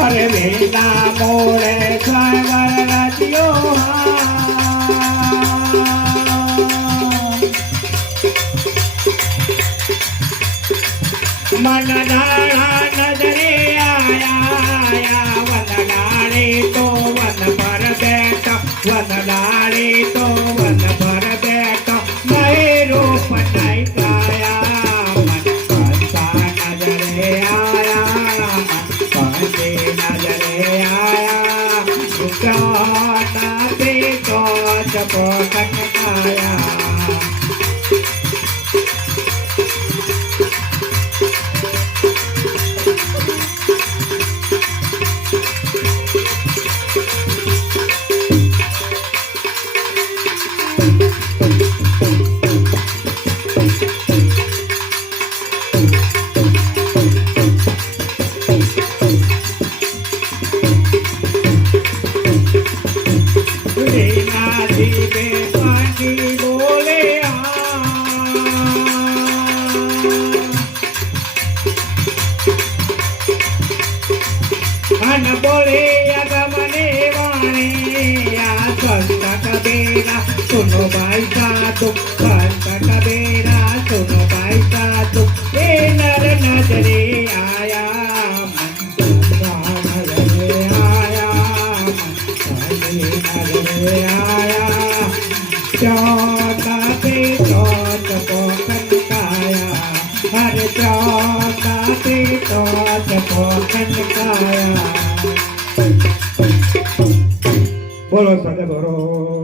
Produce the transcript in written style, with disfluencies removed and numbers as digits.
અરે વેલા મોડે સાવર રાત્યો મન ડાળા નજરે આયા વનડાળે તો વન પર બેઠા વનડાળે તો વન પર બેઠા નહી રૂપ નહીં કાયા મન પંચા નજરે આયા પાંચે નજરે આયા ઉત્તરાના તે તો જપો કટકાયા बोले अगमने वाणे संत कबीरा सुनो भाई साधु संत कबीरा सुनो भाई साधु ए नर नजरे आया नजरे आया नजरे आया चौथा पे चौथ को कनकाया हर चौथा पे चौथ को कनकाया बोलो सदगुरु